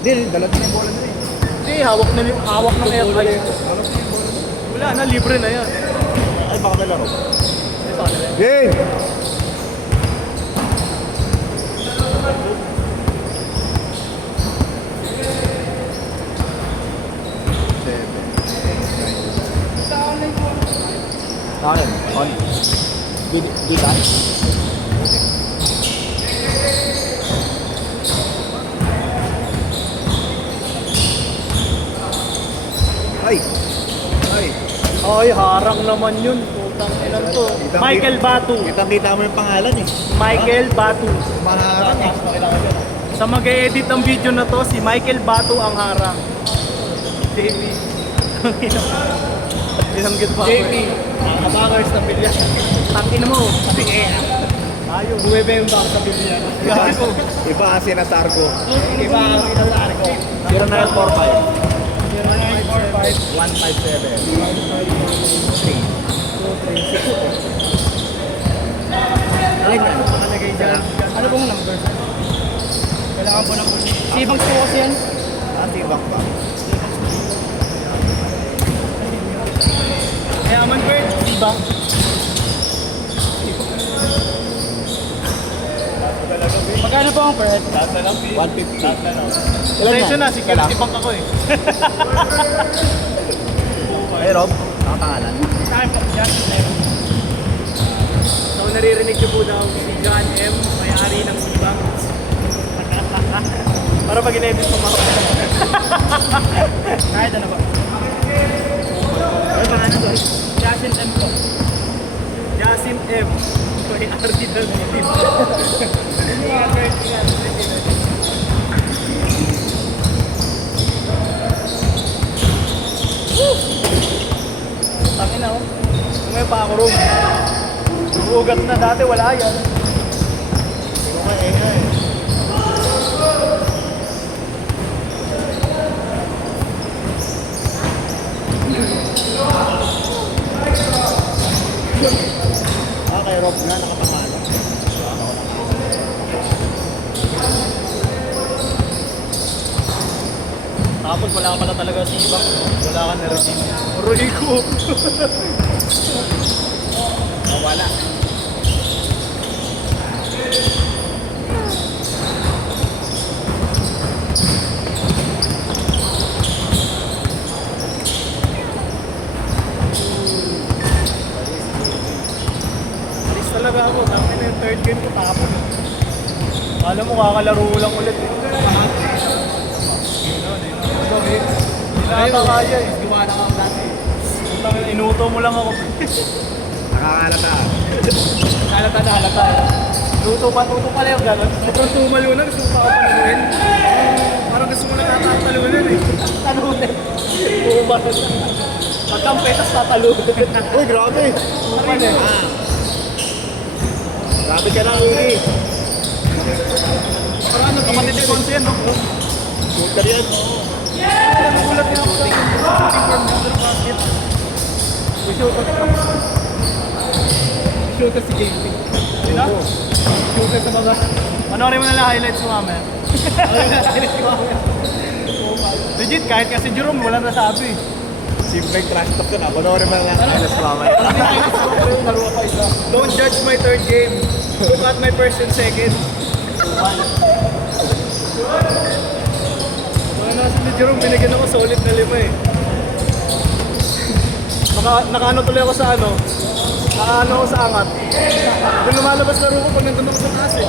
Hindi, dalag na yung bola na rin. Hindi, hawak ng airline. Wala na, libre na yan. Ay, baka may laro. Game! Akin, on. Dita. Ay! Ay! Ay, harang naman yun. Putang ilan to. Michael Batu. Kitang-kita mo yung pangalan eh. Michael Batu. Maharang eh. Sa mag-e-edit ng video na to, si Michael Batu ang harang. JP. Binanggit pa ako. JP. Nakabangers ng bilya. Tangin mo. Sige. Ayaw. Buwebe yung baka sa bilya. Iba kasi na Sargo. Iba ang pinasarko. 0945 0945 157 Alin yan? Nakalagay dyan. Ano pong number? Kailangan po ng Sibang po kasi yan. Tibak ba? Kaya man bird, sibang. Magkano po ang per head? 150 Presyo na, security bank ako eh. Ay Rob, nakapangalan. Sa akin po, John M. So naririnig niyo po daw si John M, may-ari ng Sibang. Para pag in-edit mo ako. Kahit ano ba? Ano ba doon? Jasin M po. Jasin M. May-ari ng Sibang. Tangin ako. May pa ako room. Ugat na dati, wala yan. Okay, eh. Kay Rob na nakapangalan. Tapos wala ka pala talaga si Ibang. Wala ka na-receive. Rico! Wala. Alis talaga ako. Tangin na yung third game ko tapon. Alam mo, kakalaro lang ulit. Hindi na kaya eh. Gawa na ako dati. Tangin, inuto mo lang ako. Nakakalata. Halata na halata. Luto pala yung gano'n. Mukhang tumalunan, gusto mo pa ako panunin. Parang gusto mo na tatalunan eh. Talunan. Bumalan na. Pagkampetas tatalunan. Uy, grabe. Bumalan eh. Grabe ka na, Uri. Parang ano, kapatid ni Ponce yan, no? Shooter yan. Nagulat niya ako sa shooting from Mr. Basket. Shooter si JP. Sino? Shooter sa mga... Panoorin mo na lang highlights mo mamaya. Legit, kahit kasi Jerome, wala nasabi. Simpleng trash talk yun. Panoorin mo lang. Alas mamaya. Don't judge my third game. Look at my first and second. Wala na si Jerome, binigyan ako solid na 5 eh. Nakaano tuloy ako sa ano. Nakaano ako sa angat. Doon lumalabas laro ko pag nandun ako sa taas eh.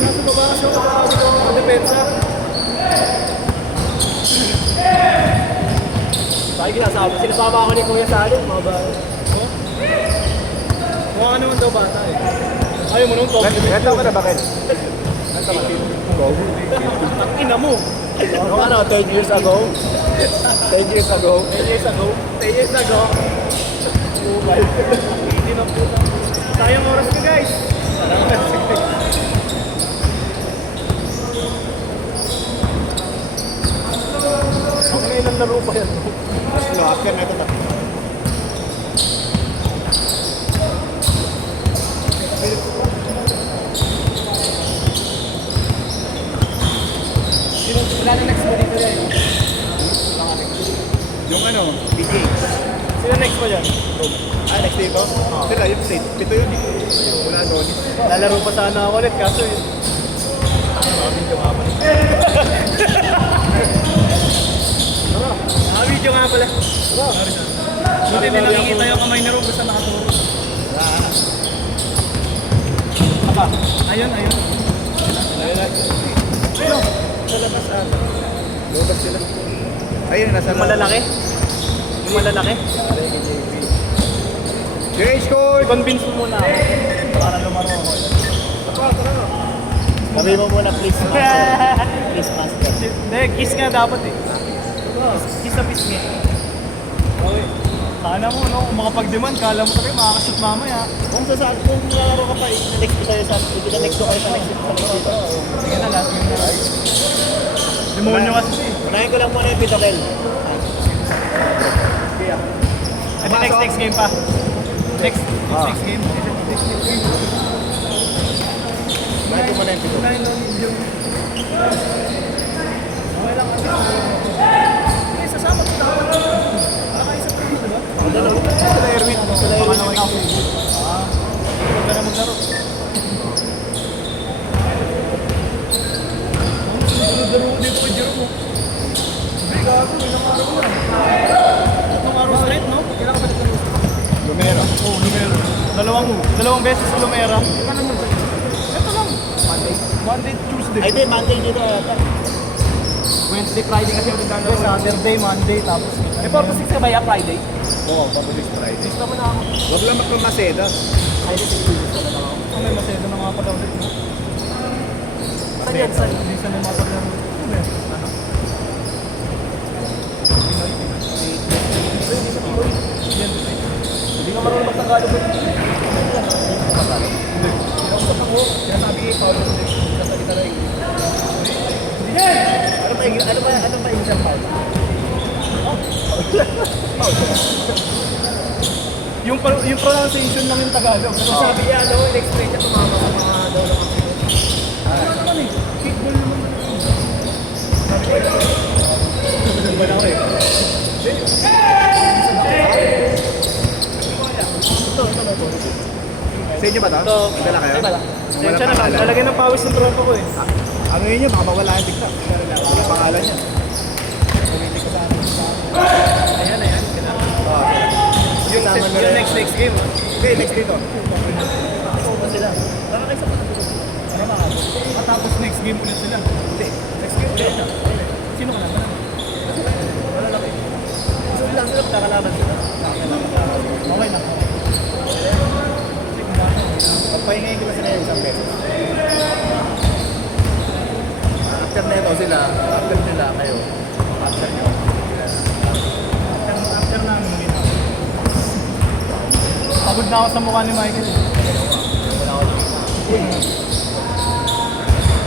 Nasa baba kasi ako nakakabit ako ng depensa. Bakit sinasama ako ni Kuya sa ano, mga ba? Oh? Mukha ka naman daw bata eh. Ayaw mo nung top. Ito ka na bakit? Ito ka. Go. Ina mo. Ano, 10 years ago? 10 years ago? 10 years ago. 10 years ago. Umay. Hindi na po. Sayang oras ko guys. Ang ilang laro pa yan. Mas lock yan. Ito na. Sila na next mo dito yan. Yung ano, PTH. Sila next mo dyan. Ah, next dito? Sila, yung state. Pito yun eh. Wala doon. Lalaro pa sana ako ulit, kaso yun. Video nga pala. Video nga pala. Buti din nakikita yung kamay ni Rob basta nakaturo. Aba, ayun. Ayun na. Sino? Sa labas ata. Lobas sila. Ayun, nasa Yung malalaki? Yung malalaki? Change code! Convince mo muna ako para lumaro ako. Sabi mo muna, please, master. Please, master. Hindi, kiss nga dapat eh. Kiss sa pisngi. Okay. Sana mo, no? Kung makapag-demand, kala mo talaga makakashoot mamaya. Kung lalaro ka pa, i-next ko tayo sa next ko kayo sa next dito. Sige na, last game na. Demonyo kasi eh. Unahin ko lang muna yung Pitokel. Ito next game pa. Next game. Unahin ko muna yung Pitokel. Unahin lang yung... Okay lang kasi. May sasama ko dapat. Nakaisa pa rin, diba? Sila Erwin. Sila Baka Erwin. naman ako. Huwag ka na maglaro. Laro dito kay Jerome. Hindi, gago. Ilang araw na. Tatlong araw straight, no? Kailangan ba naglaro? Lumera. Oo, Lumera. Dalawang beses sa Lumera. Kailan naman ba? Ito lang. Monday, Tuesday. Ay, di, Monday dito ata. Wednesday, Friday kasi ulit dalawa. Saturday, Monday, tapos... Eh, 4 to 6 ka ba ya, Friday? Oo, tapos this Friday. Gusto mo na ako. Huwag lang magpamaseda. Ay, this is gusto na ako. Oh, may masedo na mga pala ulit, no? Saan yan? Saan? Hindi sa may mapaglaro. Ano? Yan. Hindi ka marunong magtagalog ba? Hindi. Hindi ako sa tango. Kaya sabi kay Paolo, kasalita na yung... Ano ba yung isang part? Yung pronunciation lang yung Tagalog. Kasi sabi niya, in-explain niya tumama sa mga daw ng kasi. Ano naman eh? Kickball naman. Sabi ko, ba na ako eh? Ito. Sa inyo ba ito? Ito. Dala kayo? Dala. Sensya na lang. Nalagyan ng pawis ng tropa ko eh. Ano yun baka mawala yung TikTok. Wala pangalan niya. Pumili ko sa akin. Ayan. Yung next game. Okay, next dito. Ba sila? Baka kayo sa pagkatulog. Ano ba ka? Matapos next game ulit sila. Hindi. Next game ulit. Sino ka naman? Wala lang eh. Gusto lang sila kakalaban sila. Okay lang. Pagpahingay ko na sila yung isang pesos. After neto sila, after nila kayo. After nyo. After namin ginawa. Pagod na ako sa mukha ni Michael.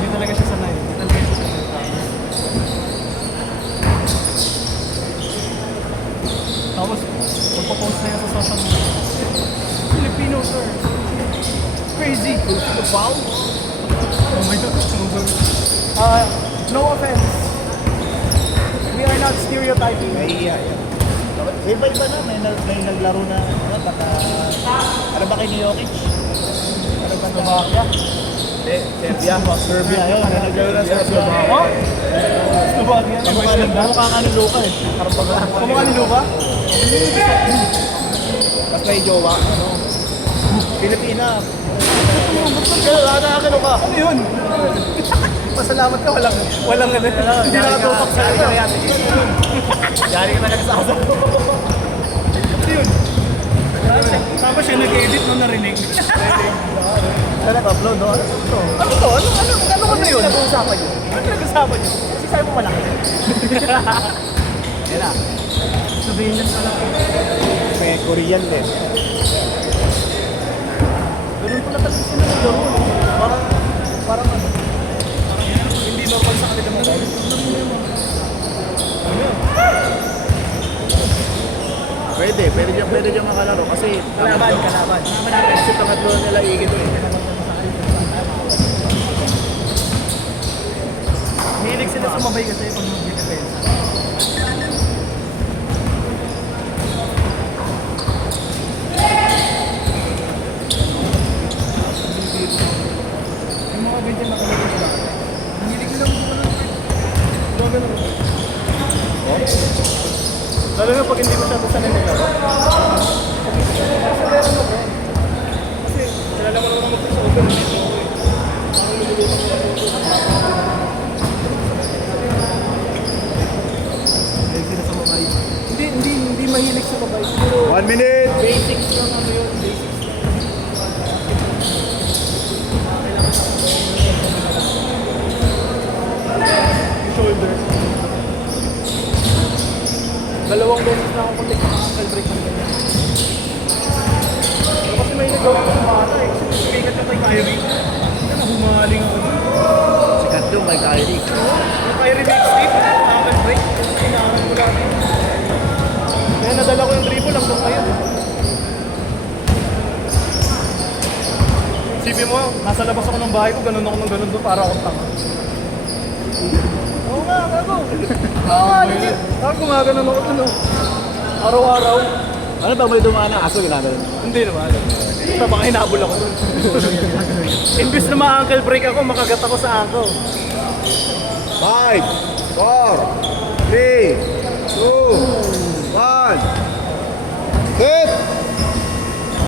Hindi talaga siya sanay. Tapos, magpo-post na yan sa social media. Filipino, sir. Crazy. Wow! Oh my God. No offense. We are not stereotyping. Nahihiya yan. Iba-iba na. May naglaro na. Baka... Ano ba kay ni Jokic? Ano ba Slovakia. Serbia. Serbia. Ayun. Naglaro na sa Serbia. Oh? Slovakia. Kamukha nga ni Luka eh. Kumukha ni Luba? Tapos may jowa. Pilipina. Kailangan ka. Ano yun? Pasalamat ka, walang ano. Hindi nakatupak sa iyo. Yari ka na nagsasabi. Ano yun? Tapos siya nag-edit nung narinig. Saan nag-upload, no? Ano to? Ano to? Ano yun? Nag-uusapan yun. Ano nag-usapan yun? Kasi sabi mo malaki. Yan na. Surveillance na lang. May Korean din. Ganun pala talaga sila naglaro. Parang ano? Hindi normal sa kanila mga Pwede dyan makalaro kasi Kalaban. kasi pangatlo nila igito eh. Hilig sila sumabay kasi pag mag-defense. Yung mga ganyan nakalagay sila. Hilig nila mga ganun. Lalo na pag hindi masyado sanay nila. Kasi kilala mo naman mag sa open dito. Parang niluluto ko lang. Mahilig sila sa babay. Hindi mahilig sa babay. Pero 1 minute! basics lang ano yun. Basics lang. Yung shoulder. Dalawang beses na ako puntik ng ankle break ng ganyan. Pero kasi may nagawa ko ng bata eh. Kasi sumikat yung kay Kyrie. Kaya humaling ako dun. Sikat doon kay Kyrie. Yung Kyrie big step, ankle break. Kailangan ko lang. Kaya nadala ko yung dribble hanggang ngayon. Isipin mo, nasa labas ako ng bahay ko, ganun ako ng ganun doon para akong tanga. Oo nga, gago. Oo nga, legit. Ako gumaganon ako dun, oh. Araw-araw. Ano ba may dumaan na aso ginagawa? Hindi naman. Basta baka hinabol ako dun. Imbis na ma-ankle break ako, makagat ako sa ankle. 5, 4, 3, 2, 1. Hit!